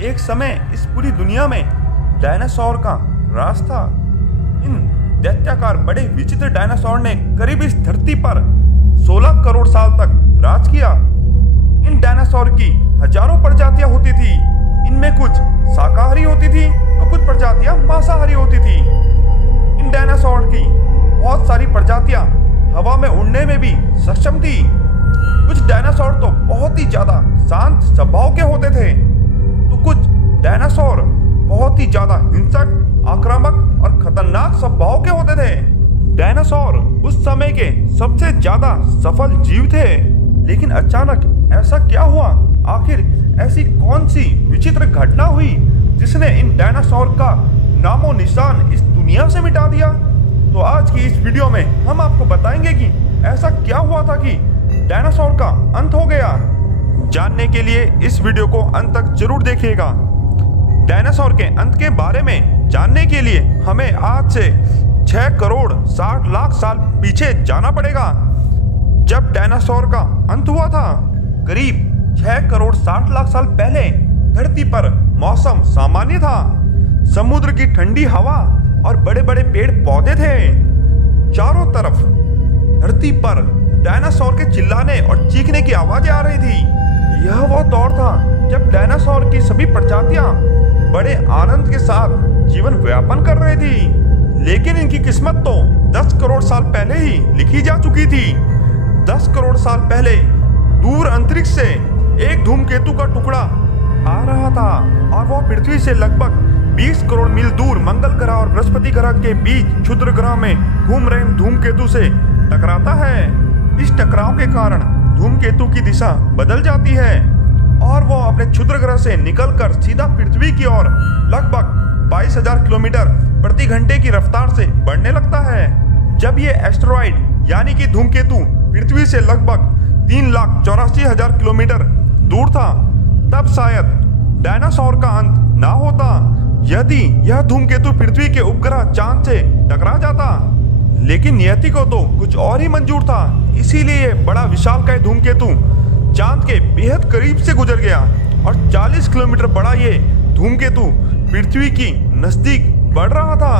एक समय इस पूरी दुनिया में डायनासोर का राज था। इन दैत्याकार बड़े विचित्र डायनासोर ने करीब इस धरती पर 16 करोड़ साल तक राज किया। इन डायनासोर की हजारों प्रजातियां होती थी। इनमें कुछ शाकाहारी होती थी तो कुछ प्रजातियां मांसाहारी होती थी। इन डायनासोर की बहुत सारी प्रजातियां हवा में उड़ने में भी सक्षम थी। कुछ डायनासोर तो बहुत ही ज्यादा शांत स्वभाव के होते थे, तो कुछ डायनासोर बहुत ही ज्यादा हिंसक, आक्रामक और खतरनाक स्वभाव के होते थे। डायनासोर उस समय के सबसे ज्यादा सफल जीव थे, लेकिन अचानक ऐसा क्या हुआ? आखिर ऐसी कौन सी विचित्र घटना हुई जिसने इन डायनासोर का नामो निशान इस दुनिया से मिटा दिया? तो आज की इस वीडियो में हम आपको बताएंगे कि ऐसा क्या हुआ था कि डायनासोर का अंत हो गया। जानने के लिए इस वीडियो को अंत तक जरूर देखिएगा। डायनासोर के अंत के बारे में जानने के लिए हमें आज से 6 करोड़ 60 लाख साल पीछे जाना पड़ेगा, जब डायनासोर का अंत हुआ था। करीब 6 करोड़ 60 लाख साल पहले धरती पर मौसम सामान्य था। समुद्र की ठंडी हवा और बड़े बड़े पेड़ पौधे थे। चारों तरफ धरती पर डायनासोर के चिल्लाने और चीखने की आवाजें आ रही थी। यह वो दौर था जब डायनासोर की सभी प्रजातियां बड़े आनंद के साथ जीवन व्यापन कर रही थी। लेकिन इनकी किस्मत तो 10 करोड़ साल पहले ही लिखी जा चुकी थी। 10 करोड़ साल पहले दूर अंतरिक्ष से एक धूमकेतु का टुकड़ा आ रहा था और वह पृथ्वी से लगभग 20 करोड़ मील दूर मंगल ग्रह और बृहस्पति ग्रह के बीच क्षुद्र ग्रह में घूम रहे धूमकेतु से टकराता है। इस टकराव के कारण धूमकेतु की दिशा बदल जाती है और वो अपने क्षुद्र ग्रह से निकलकर सीधा पृथ्वी की ओर लगभग 22,000 किलोमीटर प्रति घंटे की रफ्तार से बढ़ने लगता है। जब ये एस्टेरॉइड यानी कि धूमकेतु पृथ्वी से लगभग 3,84,000 किलोमीटर दूर था, तब शायद डायनासोर का अंत ना होता यदि यह धूमकेतु पृथ्वी के उपग्रह चांद से टकरा जाता। लेकिन नियति को तो कुछ और ही मंजूर था, इसीलिए बड़ा विशालकाय धूमकेतु चांद के बेहद करीब से गुजर गया और 40 किलोमीटर बड़ा ये धूमकेतु पृथ्वी की नजदीक बढ़ रहा था।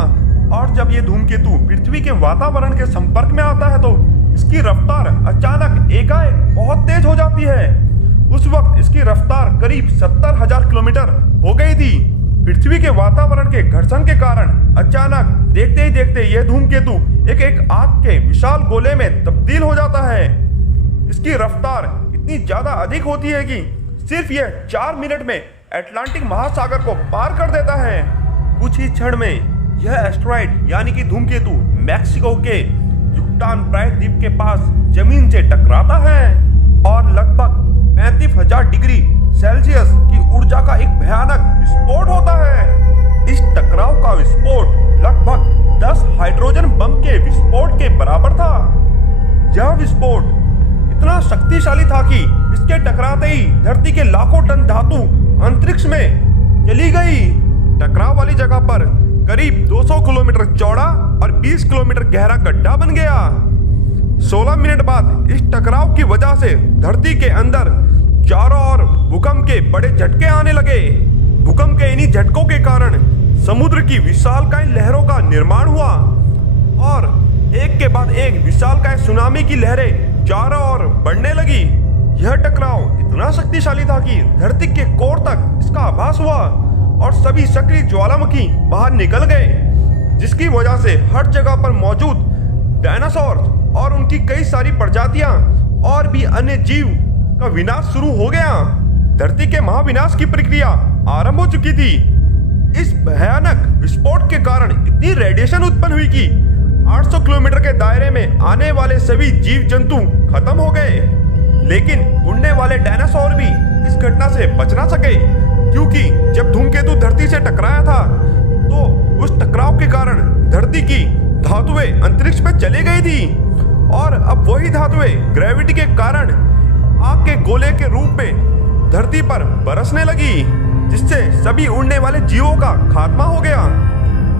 और जब ये धूमकेतु पृथ्वी के वातावरण के संपर्क में आता है तो इसकी रफ्तार अचानक एकाएक बहुत तेज हो जाती है। उस वक्त इसकी रफ्तार करीब 70,000 किलोमीटर हो गई थी। पृथ्वी के वातावरण के घर्षण के कारण अचानक देखते ही देखते यह धूमकेतु एक आग के विशाल गोले में तब्दील हो जाता है। इसकी रफ्तार इतनी ज्यादा अधिक होती है कि सिर्फ यह 4 मिनट में अटलांटिक महासागर को पार कर देता है। कुछ ही क्षण में यह एस्टेरॉइड यानी कि धूमकेतु मैक्सिको के युकातान प्रायद्वीप के पास जमीन से टकराता है और लगभग 35,000 डिग्री सेल्सियस की ऊर्जा का एक भयानक विस्फोट होता है। इस टकराव का विस्फोट लगभग 10 हाइड्रोजन बम के विस्फोट के बराबर था। यह विस्फोट इतना शक्तिशाली था कि इसके टकराते ही धरती के लाखों टन धातु अंतरिक्ष में चली गई। टकराव वाली जगह पर करीब 200 किलोमीटर चौड़ा और 20 किलोमीटर गहरा गड्ढा बन गया। 16 मिनट बाद इस टकराव की वजह से धरती के अंदर चारों ओर भूकंप के बड़े झटके आने लगे। भूकंप के इन्हीं झटकों के कारण समुद्र की विशालकाय लहरों का निर्माण हुआ और एक के बाद एक विशालकाय सुनामी की लहरें चारों ओर बढ़ने लगी। यह टकराव इतना शक्तिशाली था कि धरती के कोर तक इसका आभास हुआ और सभी सक्रिय ज्वालामुखी बाहर निकल गए, जिसकी वजह से हर जगह पर मौजूद डायनासोर और उनकी कई सारी प्रजातियां और भी अन्य जीव का विनाश शुरू हो गया। धरती के महाविनाश की प्रक्रिया आरंभ हो चुकी थी। इस भयानक विस्फोट के कारण इतनी रेडिएशन उत्पन्न हुई कि 800 किलोमीटर के दायरे में आने वाले सभी जीव जंतु खत्म हो गए। लेकिन उड़ने वाले डायनासोर भी इस घटना से बच ना सके, क्योंकि जब धूमकेतु धरती से टकराया था तो उस टकराव के कारण धरती की धातुएं अंतरिक्ष में चली गई थी और अब वही धातुएं ग्रेविटी के कारण आग के गोले के रूप में धरती पर बरसने लगी, जिससे सभी उड़ने वाले जीवों का खात्मा हो गया।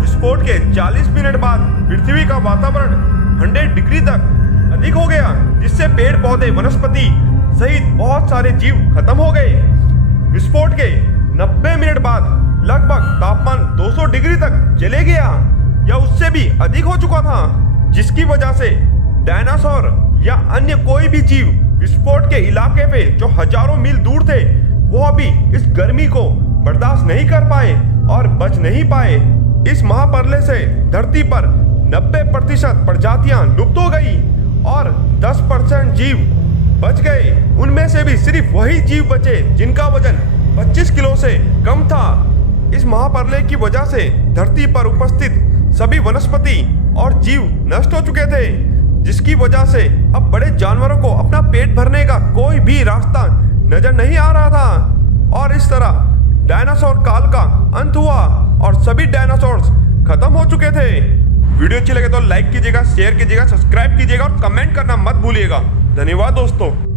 विस्फोट के 40 मिनट बाद पृथ्वी का वातावरण 100 डिग्री तक अधिक हो गया, जिससे पेड़ पौधे वनस्पति सहित बहुत सारे जीव खत्म हो गए। विस्फोट के 90 मिनट पहले गया या उससे भी अधिक हो चुका था, जिसकी वजह से डायनासोर या अन्य कोई भी जीव विस्फोट के इलाके पे जो हजारों मील दूर थे वो अभी इस गर्मी को बर्दाश्त नहीं कर पाए और बच नहीं पाए। इस महाप्रलय से धरती पर 90% प्रजातियां लुप्त हो गई और 10% जीव बच गए। उनमें से भी सिर्फ वही जीव बचे जिनका वजन 25 किलो से कम था। इस महाप्रलय की वजह से धरती पर उपस्थित सभी वनस्पति और जीव नष्ट हो चुके थे, जिसकी वजह से अब बड़े जानवरों को अपना पेट भरने का कोई भी रास्ता नजर नहीं आ रहा था। और इस तरह डायनासोर काल का अंत हुआ और सभी डायनासोर्स खत्म हो चुके थे। वीडियो अच्छी लगे तो लाइक कीजिएगा, शेयर कीजिएगा, सब्सक्राइब कीजिएगा और कमेंट करना मत भूलिएगा। धन्यवाद दोस्तों।